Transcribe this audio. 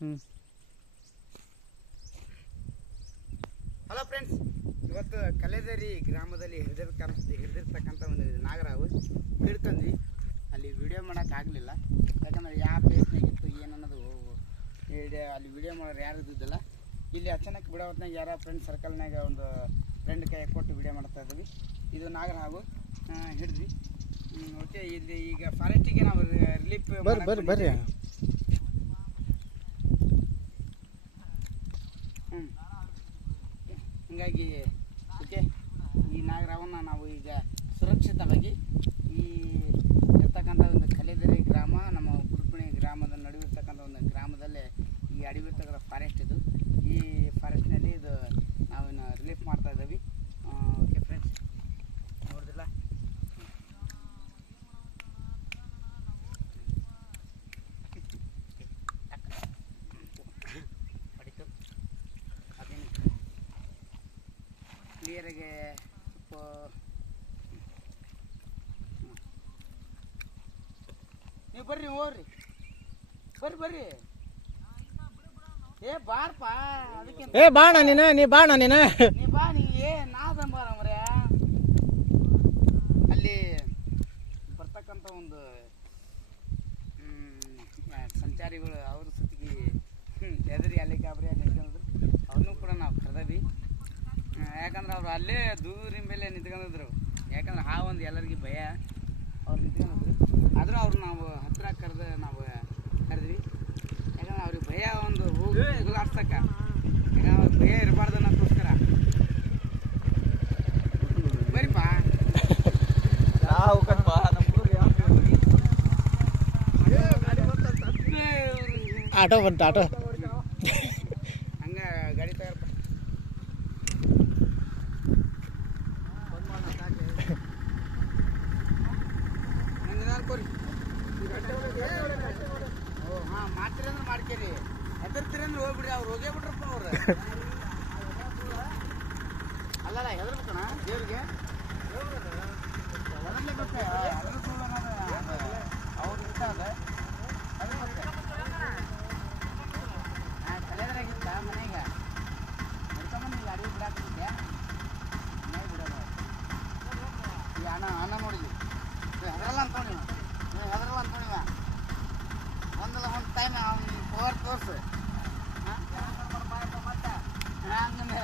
Hello friends, ಇವತ್ತು ಕಲೆದರಿ ಗ್ರಾಮದಲ್ಲಿ ಹಿಡಿದಿರ್ತಕ್ಕಂಥ ಒಂದು ನಾಗರಾವು ಹಿಡ್ಕೊಂಡ್ವಿ. ಅಲ್ಲಿ ವಿಡಿಯೋ ಮಾಡೋಕ್ಕಾಗಲಿಲ್ಲ, ಯಾಕಂದ್ರೆ ಯಾವ ಪ್ಲೇಸ್ನಾಗಿತ್ತು ಏನನ್ನೋದು ಅಲ್ಲಿ ವಿಡಿಯೋ ಮಾಡೋರು ಯಾರು ಇದ್ದಿದ್ದಿಲ್ಲ. ಇಲ್ಲಿ ಅಚಾನಕ್ ಬಿಡೋ ಹೊತ್ನಾಗ ಯಾರೋ ಫ್ರೆಂಡ್ ಸರ್ಕಲ್ನಾಗ ಒಂದು ಫ್ರೆಂಡ್ ಕೈ ಕೊಟ್ಟು ವಿಡಿಯೋ ಮಾಡ್ತಾ ಇದ್ವಿ. ಇದು ನಾಗರಾವು ಹಿಡಿದ್ವಿ. ಓಕೆ, ಇಲ್ಲಿ ಈಗ ಫಾರೆಸ್ಟಿಗೆ ನಾವು ರಿಲೀಫ್ ಬರ್ರಿ. ಹೀಗಾಗಿ ಓಕೆ, ಈ ನಾಗರಾವನ್ನ ನಾವು ಈಗ ಸುರಕ್ಷಿತವಾಗಿ ಈ ಇರ್ತಕ್ಕಂಥ ಒಂದು ಕಲೆದರಿ ಗ್ರಾಮ, ನಮ್ಮ ಗುರುಪಣಿ ಗ್ರಾಮದ ನಡುವೆ ಇರ್ತಕ್ಕಂಥ ಒಂದು ಗ್ರಾಮದಲ್ಲೇ ಈ ಅಡವಿ ಇರ್ತಕ್ಕಂಥ ಫಾರೆಸ್ಟ್ ಇದು. ಈ ಫಾರೆಸ್ಟ್ನಲ್ಲಿ ಇದು ನಾವಿನ್ನು ರಿಲೀಫ್ ಮಾಡ್ತಾ ಇದ್ದೀವಿ. ಓಕೆ ಫ್ರೆಂಡ್ಸ್, ನೋಡಿದಿಲ್ಲ ಕ್ಲಿಯರಾಗೆ ಸ್ವಲ್ಪ ನೀವು ಬರ್ರಿ, ಹೋಗ್ರಿ, ಬರ್ರಿ. ಏ ಬಾರಪ್ಪ, ಅದಕ್ಕೆ ಬಾಣ ನೀ ಬಾ ನೀ ನಾದಂಬಾರ ಮರ. ಅಲ್ಲಿ ಬರ್ತಕ್ಕಂಥ ಒಂದು ಸಂಚಾರಿಗಳು ಅವ್ರ ಸುತ್ತಿಗೆ ಹೆದರಿ ಅಲ್ಲಿ ಗಾಬರಿ ನಿಂತ್ಕೊಂಡಿದ್ರು. ಅವ್ರನ್ನೂ ಕೂಡ ನಾವು ಕರೆದವಿ. ಯಾಕಂದ್ರೆ ಅವ್ರು ಅಲ್ಲೇ ದೂರಿನ ಮೇಲೆ ನಿಂತ್ಕೊಂಡಿದ್ರು. ಯಾಕಂದ್ರೆ ಒಂದು ಎಲ್ಲರಿಗೆ ಭಯ, ಅವ್ರು ನಿಂತ್ಕೊಂಡಿದ್ರು. ಆದರೂ ಅವ್ರು ನಾವು ಹತ್ತಿರ ನಾವು ಕರೆದ್ವಿ. ಯಾಕಂದ್ರೆ ಅವ್ರಿಗೆ ಭಯ ಒಂದು ಹೋಗ್ಲಾಡ್ಸಕ್ಕ, ಯಾಕಂದ್ರೆ ಅವ್ರಿಗೆ ಭಯ ಇರಬಾರ್ದು ಅನ್ನೋಕ್ಕೋಸ್ಕರ. ಬರೀಪ್ಪ ಆಟೋ ಬಂತು, ಆಟೋ ಹಂಗೆ ಗಾಡಿ ತಯಾರಪ್ಪ. ಹಾಂ, ಮಾಡ್ತೀರಿ ಅಂದ್ರೆ ಮಾಡ್ಕೇರಿ, ಹೆದರ್ತೀರಿ ಅಂದ್ರೆ ಹೋಗ್ಬಿಡ್ರಿ. ಅವ್ರು ಹೋಗೇ ಬಿಟ್ರಪ್ಪ ಅವ್ರು. ಅಲ್ಲಲ್ಲ, ಹೆದರ್ಬೇಕಣ ದೇವ್ರಿಗೆ. ಹೆದರ್ಲೆ ಗೊತ್ತೇ, ಅದ್ರ ಸುಳ್ಳು ಅನ್ನೋದು ಅವ್ರು ಇಷ್ಟ ಅದ. ಅದ್ರ ಗೊತ್ತೇ ಕಲೆದ್ರಾಗಿತ್ತ ಮನೆಗೆ ನಡ್ಕೊಂಬಂದು ಈಗ ಅಡಿಗೆ ಬಿಡಾಕಿದ್ದೆ. ಮನೆಗೆ ಬಿಡೋದು ಈ ಅಣ್ಣ ನೋಡಿದ್ವಿ. ಹೆದರಲ್ಲ ಅಂದ್ಕೊಂಡಿವ, ಒಂದಲ್ಲ ಒಂದು ಟೈಮ್ ಅವ್ನು ಪವರ್ ತೋರಿಸು. ಮತ್ತೆ ಹಂಗೆ